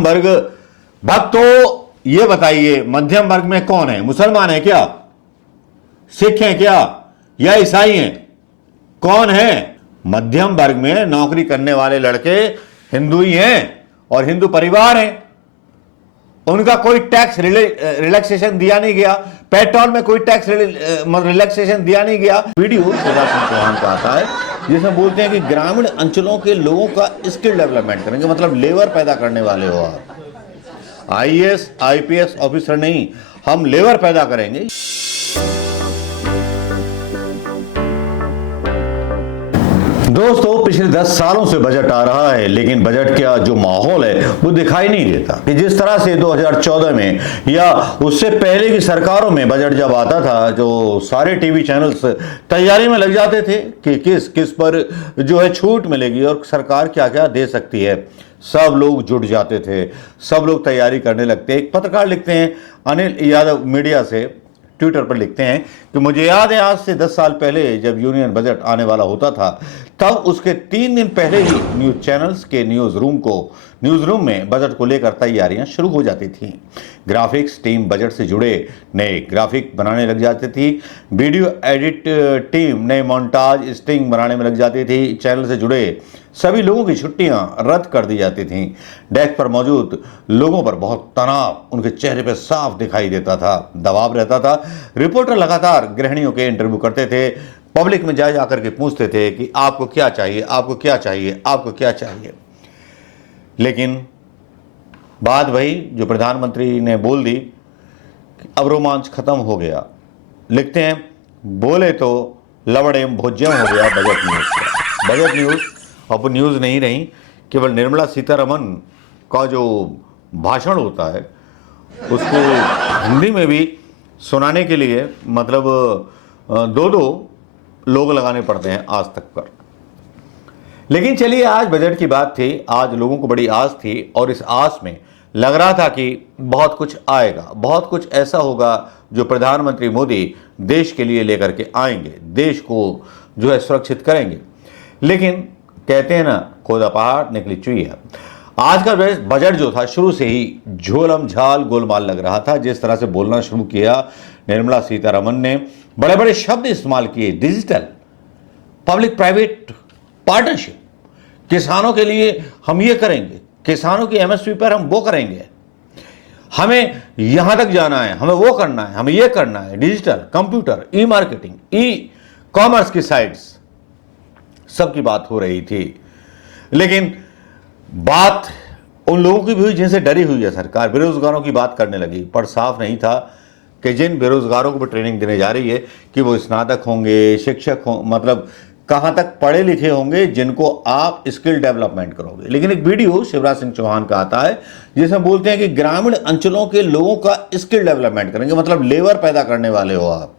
वर्ग भक्त तो ये बताइए, मध्यम वर्ग में कौन है? मुसलमान है क्या, सिख हैं क्या, या ईसाई हैं? कौन है? मध्यम वर्ग में नौकरी करने वाले लड़के हिंदू ही हैं और हिंदू परिवार हैं। उनका कोई टैक्स रिलैक्सेशन दिया नहीं गया, पेट्रोल में कोई टैक्स रिलैक्सेशन दिया नहीं गया। वीडियो शिवराज सिंह चौहान का आता है जिसमें बोलते हैं कि ग्रामीण अंचलों के लोगों का स्किल डेवलपमेंट करेंगे, मतलब लेबर पैदा करने वाले हो आप। आईएएस आईपीएस ऑफिसर नहीं, हम लेबर पैदा करेंगे। दोस्तों, पिछले 10 सालों से बजट आ रहा है, लेकिन बजट का जो माहौल है वो दिखाई नहीं देता कि जिस तरह से 2014 में या उससे पहले की सरकारों में बजट जब आता था, जो सारे टीवी चैनल्स तैयारी में लग जाते थे कि किस किस पर जो है छूट मिलेगी और सरकार क्या क्या दे सकती है। सब लोग जुट जाते थे, सब लोग तैयारी करने लगते। एक पत्रकार लिखते हैं, अनिल यादव मीडिया से ट्विटर पर लिखते हैं कि मुझे याद है आज से 10 साल पहले जब यूनियन बजट आने वाला होता था, तब उसके 3 दिन पहले ही न्यूज चैनल्स के न्यूज रूम में बजट को लेकर तैयारियां शुरू हो जाती थी। ग्राफिक्स टीम बजट से जुड़े नए ग्राफिक बनाने लग जाती थी, वीडियो एडिट टीम नए मोन्टाज स्टिंग बनाने में लग जाती थी, चैनल से जुड़े सभी लोगों की छुट्टियां रद्द कर दी जाती थीं। डेस्क पर मौजूद लोगों पर बहुत तनाव उनके चेहरे पर साफ दिखाई देता था, दबाव रहता था। रिपोर्टर लगातार गृहिणियों के इंटरव्यू करते थे, पब्लिक में जा जाकर के पूछते थे कि आपको क्या चाहिए, आपको क्या चाहिए, आपको क्या चाहिए। लेकिन बात वही जो प्रधानमंत्री ने बोल दी कि अब रोमांच खत्म हो गया। लिखते हैं, बोले तो लवड़ेम भोज्यम हो गया बजट न्यूज। बजट न्यूज अब न्यूज़ नहीं रही, केवल निर्मला सीतारमन का जो भाषण होता है उसको हिंदी में भी सुनाने के लिए मतलब 2-2 लोग लगाने पड़ते हैं आज तक पर। लेकिन चलिए, आज बजट की बात थी, आज लोगों को बड़ी आस थी और इस आस में लग रहा था कि बहुत कुछ आएगा, बहुत कुछ ऐसा होगा जो प्रधानमंत्री मोदी देश के लिए लेकर के आएंगे, देश को जो है सुरक्षित करेंगे। लेकिन कहते हैं ना, खोदा पहाड़ निकली चुईया। आज का बजट जो था शुरू से ही झोलम झाल गोलमाल लग रहा था। जिस तरह से बोलना शुरू किया निर्मला सीतारमन ने, बड़े बड़े शब्द इस्तेमाल किए, डिजिटल, पब्लिक प्राइवेट पार्टनरशिप, किसानों के लिए हम ये करेंगे, किसानों की एमएसपी पर हम वो करेंगे, हमें यहां तक जाना है, हमें वो करना है, हमें ये करना है, डिजिटल, कंप्यूटर, ई मार्केटिंग, ई कॉमर्स की साइट्स, सबकी बात हो रही थी। लेकिन बात उन लोगों की भी हुई जिनसे डरी हुई है सरकार। बेरोजगारों की बात करने लगी, पर साफ नहीं था कि जिन बेरोजगारों को भी ट्रेनिंग देने जा रही है कि वो स्नातक होंगे, शिक्षक हों, मतलब कहां तक पढ़े लिखे होंगे जिनको आप स्किल डेवलपमेंट करोगे। लेकिन एक वीडियो शिवराज सिंह चौहान का आता है जिसमें बोलते हैं कि ग्रामीण अंचलों के लोगों का स्किल डेवलपमेंट करेंगे, मतलब लेबर पैदा करने वाले हो आप।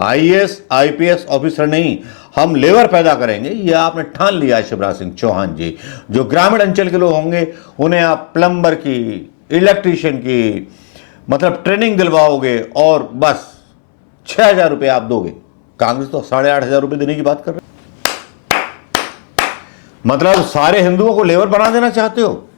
आईएएस आईपीएस ऑफिसर नहीं, हम लेबर पैदा करेंगे, यह आपने ठान लिया है शिवराज सिंह चौहान जी। जो ग्रामीण अंचल के लोग होंगे उन्हें आप प्लम्बर की, इलेक्ट्रीशियन की मतलब ट्रेनिंग दिलवाओगे और बस 6,000 रुपये आप दोगे। कांग्रेस तो 8,500 रुपये देने की बात कर रहे, मतलब सारे हिंदुओं को लेबर बना देना चाहते हो।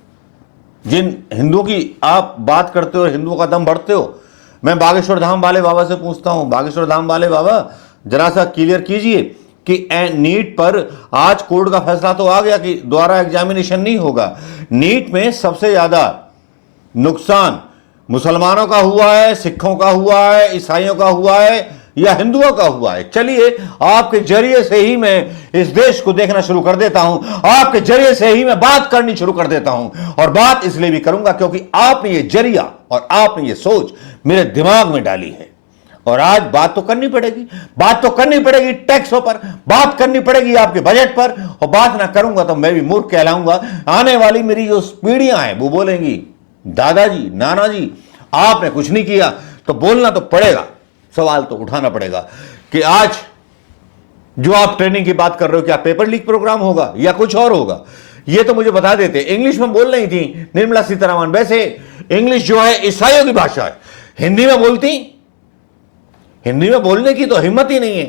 जिन हिंदुओं की आप बात करते हो, हिंदुओं का दम बढ़ते हो। मैं बागेश्वर धाम वाले बाबा से पूछता हूं, बागेश्वर धाम वाले बाबा जरा सा क्लियर कीजिए कि नीट पर आज कोर्ट का फैसला तो आ गया कि दोबारा एग्जामिनेशन नहीं होगा। नीट में सबसे ज्यादा नुकसान मुसलमानों का हुआ है, सिखों का हुआ है, ईसाइयों का हुआ है या हिंदुओं का हुआ है। चलिए, आपके जरिए से ही मैं इस देश को देखना शुरू कर देता हूं, आपके जरिए से ही मैं बात करनी शुरू कर देता हूं। और बात इसलिए भी करूंगा क्योंकि आपने ये जरिया और आपने ये सोच मेरे दिमाग में डाली है। और आज बात तो करनी पड़ेगी, बात तो करनी पड़ेगी टैक्सों पर, बात करनी पड़ेगी आपके बजट पर। और बात ना करूंगा तो मैं भी मूर्ख कहलाऊंगा। आने वाली मेरी जो पीढ़ियां हैं वो बोलेंगी, दादाजी, नाना जी, आपने कुछ नहीं किया। तो बोलना तो पड़ेगा, सवाल तो उठाना पड़ेगा कि आज जो आप ट्रेनिंग की बात कर रहे हो, क्या पेपर लीक प्रोग्राम होगा या कुछ और होगा, ये तो मुझे बता देते। इंग्लिश में बोल रही थी निर्मला सीतारमन, वैसे इंग्लिश जो है ईसाइयों की भाषा है, हिंदी में बोलती, हिंदी में बोलने की तो हिम्मत ही नहीं है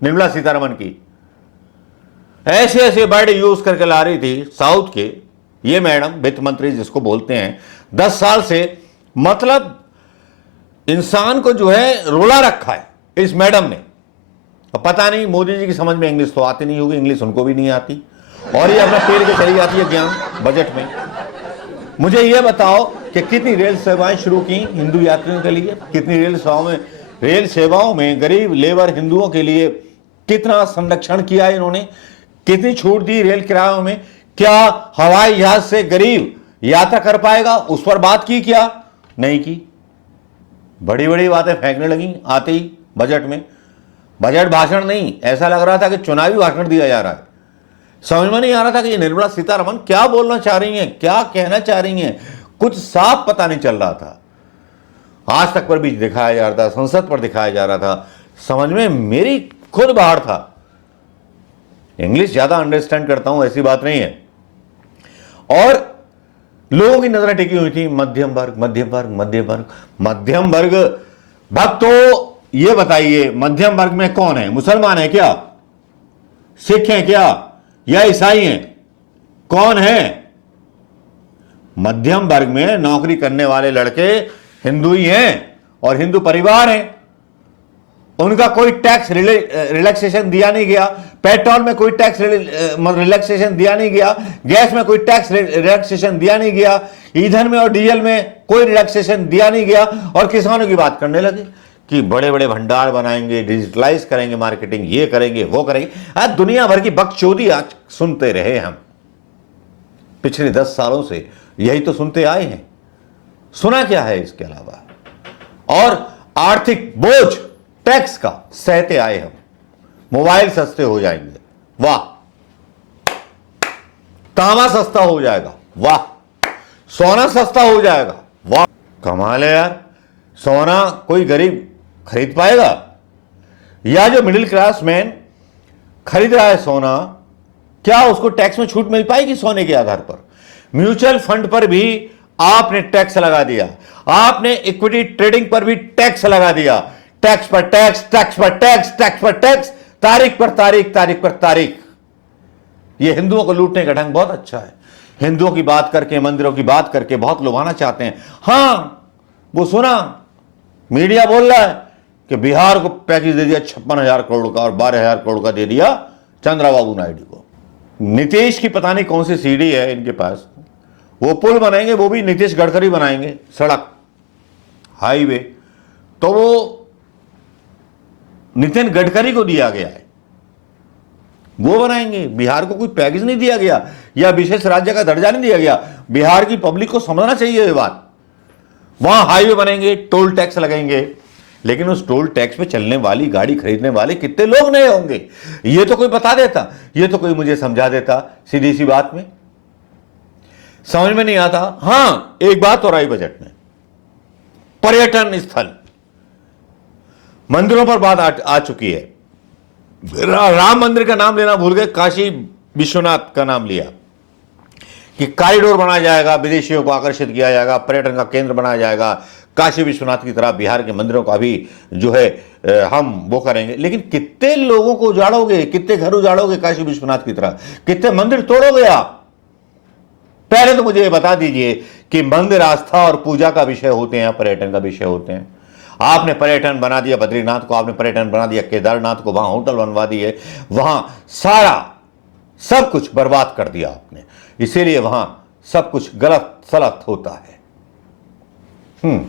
निर्मला सीतारमन की। ऐसे ऐसे वर्ड यूज करके ला रही थी साउथ के ये मैडम वित्त मंत्री जिसको बोलते हैं, 10 साल से मतलब इंसान को जो है रोला रखा है इस मैडम ने। अब पता नहीं मोदी जी की समझ में इंग्लिश तो आती नहीं होगी, इंग्लिश उनको भी नहीं आती, और ये अपना पेड़ के चली जाती है ज्ञान बजट में। मुझे ये बताओ कि कितनी रेल सेवाएं शुरू की हिंदू यात्रियों के लिए, कितनी रेल सेवाओं में गरीब लेबर हिंदुओं के लिए कितना संरक्षण किया इन्होंने, कितनी छूट दी रेल किरायों में। क्या हवाई जहाज से गरीब यात्रा कर पाएगा, उस पर बात की क्या? नहीं की। बड़ी बड़ी बातें फेंकने लगी आते ही बजट में। बजट भाषण नहीं, ऐसा लग रहा था कि चुनावी भाषण दिया जा रहा है। समझ में नहीं आ रहा था कि ये निर्मला सीतारमण क्या बोलना चाह रही हैं, क्या कहना चाह रही हैं, कुछ साफ पता नहीं चल रहा था। आज तक पर भी दिखाया जा रहा था, संसद पर दिखाया जा रहा था, समझ में मेरी खुद बाहर था। इंग्लिश ज्यादा अंडरस्टैंड करता हूं, ऐसी बात नहीं है। और लोगों की नजरें टिकी हुई थी मध्यम वर्ग, मध्यम वर्ग, मध्यम वर्ग, मध्यम वर्ग। भक्तों ये बताइए, मध्यम वर्ग में कौन है? मुसलमान है क्या, सिख हैं क्या, या ईसाई हैं? कौन है? मध्यम वर्ग में नौकरी करने वाले लड़के हिंदू ही हैं और हिंदू परिवार हैं। उनका कोई टैक्स रिलैक्सेशन दिया नहीं गया, पेट्रोल में कोई टैक्स रिलैक्सेशन दिया नहीं गया, गैस में कोई टैक्स रिलैक्सेशन दिया नहीं गया, ईंधन में और डीजल में कोई रिलैक्सेशन दिया नहीं गया। और किसानों की बात करने लगे कि बड़े बड़े भंडार बनाएंगे, डिजिटलाइज करेंगे, मार्केटिंग ये करेंगे वो करेंगे। आज दुनिया भर की बकचोदी आज सुनते रहे हम, पिछले 10 सालों से यही तो सुनते आए हैं। सुना क्या है इसके अलावा? और आर्थिक बोझ टैक्स का सहते आए हम। मोबाइल सस्ते हो जाएंगे, वाह। तांबा सस्ता हो जाएगा, वाह। सोना सस्ता हो जाएगा, वाह। कमाल है यार, सोना कोई गरीब खरीद पाएगा? या जो मिडिल क्लास मैन खरीद रहा है सोना, क्या उसको टैक्स में छूट मिल पाएगी सोने के आधार पर? म्यूचुअल फंड पर भी आपने टैक्स लगा दिया, आपने इक्विटी ट्रेडिंग पर भी टैक्स लगा दिया। टैक्स पर टैक्स, टैक्स पर टैक्स, टैक्स पर टैक्स, तारीख पर तारीख, तारीख पर तारीख। यह हिंदुओं को लूटने का ढंग बहुत अच्छा है। हिंदुओं की बात करके, मंदिरों की बात करके बहुत लुभाना चाहते हैं। हां, वो सुना मीडिया बोल रहा है कि बिहार को पैकेज दे दिया 56,000 करोड़ का और 12,000 करोड़ का दे दिया चंद्रबाबू नायडू को। नीतीश की पता नहीं कौन सी सीढ़ी है इनके पास, वो पुल बनाएंगे, वो भी नीतीश गडकरी बनाएंगे, सड़क, हाईवे तो वो नितिन गडकरी को दिया गया है, वो बनाएंगे। बिहार को कोई पैकेज नहीं दिया गया या विशेष राज्य का दर्जा नहीं दिया गया। बिहार की पब्लिक को समझना चाहिए ये बात। वहां हाईवे बनेंगे, टोल टैक्स लगेंगे, लेकिन उस टोल टैक्स पे चलने वाली गाड़ी खरीदने वाले कितने लोग नए होंगे, ये तो कोई बता देता, ये तो कोई मुझे समझा देता सीधी सी बात में। समझ में नहीं आता। हां, एक बात और आई बजट में, पर्यटन स्थल, मंदिरों पर बात आ चुकी है। राम मंदिर का नाम लेना भूल गए, काशी विश्वनाथ का नाम लिया कि कॉरिडोर बनाया जाएगा, विदेशियों को आकर्षित किया जाएगा, पर्यटन का केंद्र बनाया जाएगा। काशी विश्वनाथ की तरह बिहार के मंदिरों का भी जो है हम वो करेंगे। लेकिन कितने लोगों को उजाड़ोगे, कितने घर उजाड़ोगे काशी विश्वनाथ की तरह, कितने मंदिर तोड़ोगे आप? पहले तो मुझे ये बता दीजिए कि मंदिर आस्था और पूजा का विषय होते हैं, पर्यटन का विषय होते हैं। आपने पर्यटन बना दिया बद्रीनाथ को, आपने पर्यटन बना दिया केदारनाथ को, वहां होटल बनवा दिए, वहां सारा सब कुछ बर्बाद कर दिया आपने। इसीलिए वहां सब कुछ गलत सलत होता है।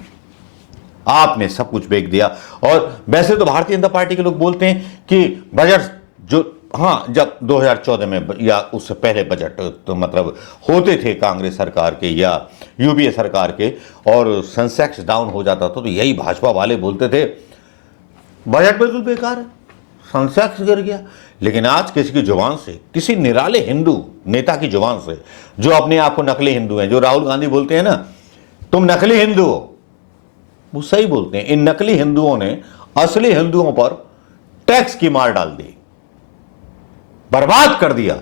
आपने सब कुछ बेच दिया। और वैसे तो भारतीय जनता पार्टी के लोग बोलते हैं कि बजट जो, हाँ, जब 2014 में या उससे पहले बजट तो मतलब होते थे कांग्रेस सरकार के या यूपीए सरकार के, और सेंसेक्स डाउन हो जाता था, तो यही भाजपा वाले बोलते थे बजट बिल्कुल बेकार है, सेंसेक्स गिर गया। लेकिन आज किसी की जुबान से, किसी निराले हिंदू नेता की जुबान से, जो अपने आप को नकली हिंदू हैं, जो राहुल गांधी बोलते हैं ना तुम नकली हिंदू हो, वो सही बोलते हैं। इन नकली हिंदुओं ने असली हिंदुओं पर टैक्स की मार डाल दी, बर्बाद कर दिया।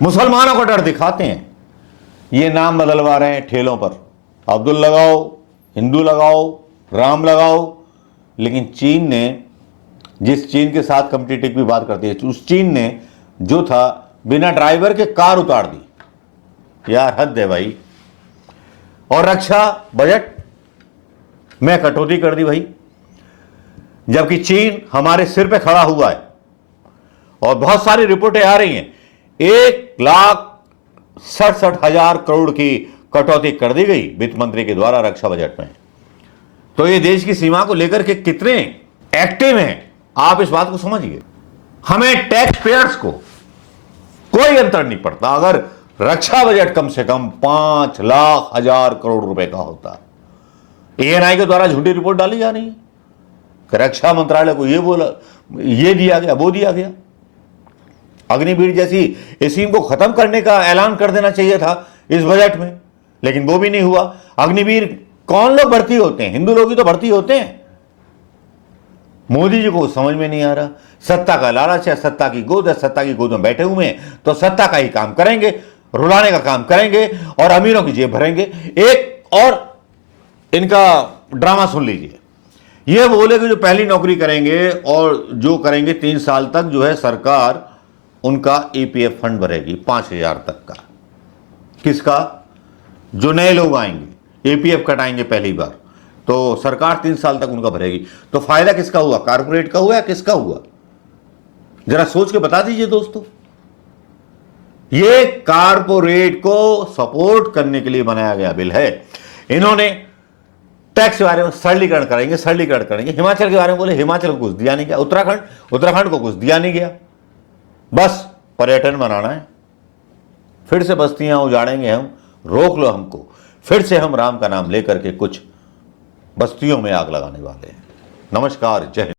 मुसलमानों को डर दिखाते हैं, ये नाम बदलवा रहे हैं ठेलों पर, अब्दुल लगाओ, हिंदू लगाओ, राम लगाओ। लेकिन चीन ने, जिस चीन के साथ कॉम्पिटिटिव की बात करती है, उस चीन ने जो था बिना ड्राइवर के कार उतार दी। यार हद है भाई। और रक्षा बजट में कटौती कर दी भाई, जबकि चीन हमारे सिर पे खड़ा हुआ है और बहुत सारी रिपोर्टें आ रही हैं 1,67,000 करोड़ की कटौती कर दी गई वित्त मंत्री के द्वारा रक्षा बजट में। तो ये देश की सीमा को लेकर के कितने एक्टिव हैं, आप इस बात को समझिए। हमें टैक्स पेयर्स को कोई अंतर नहीं पड़ता अगर रक्षा बजट कम से कम 5,00,000 करोड़ रुपए का होता। एएनआई के द्वारा झूठी रिपोर्ट डाली जा रही है कि रक्षा मंत्रालय को ये बोला, ये दिया गया, वो दिया गया। अग्निवीर जैसी स्कीम को खत्म करने का ऐलान कर देना चाहिए था इस बजट में, लेकिन वो भी नहीं हुआ। अग्निवीर कौन लोग भर्ती होते हैं? हिंदू लोग ही तो भर्ती होते हैं। मोदी जी को समझ में नहीं आ रहा, सत्ता का लालच है, सत्ता की गोद है, सत्ता की गोद में बैठे हुए हैं तो सत्ता का ही काम करेंगे, रुलाने का काम करेंगे और अमीरों की जेब भरेंगे। एक और इनका ड्रामा सुन लीजिए। ये बोले कि जो पहली नौकरी करेंगे और जो करेंगे 3 साल तक जो है सरकार उनका ईपीएफ फंड भरेगी 5,000 तक का। किसका? जो नए लोग आएंगे ईपीएफ कटाएंगे पहली बार तो सरकार 3 साल तक उनका भरेगी। तो फायदा किसका हुआ? कारपोरेट का हुआ या किसका हुआ? जरा सोच के बता दीजिए दोस्तों। ये कारपोरेट को सपोर्ट करने के लिए बनाया गया बिल है। इन्होंने टैक्स के बारे में सरलीकरण करेंगे। हिमाचल के बारे में बोले, हिमाचल को कुछ दिया नहीं गया। उत्तराखंड को कुछ दिया नहीं गया। बस पर्यटन बनाना है, फिर से बस्तियां उजाड़ेंगे हम, रोक लो हमको। फिर से हम राम का नाम लेकर के कुछ बस्तियों में आग लगाने वाले हैं। नमस्कार, जय हिंद।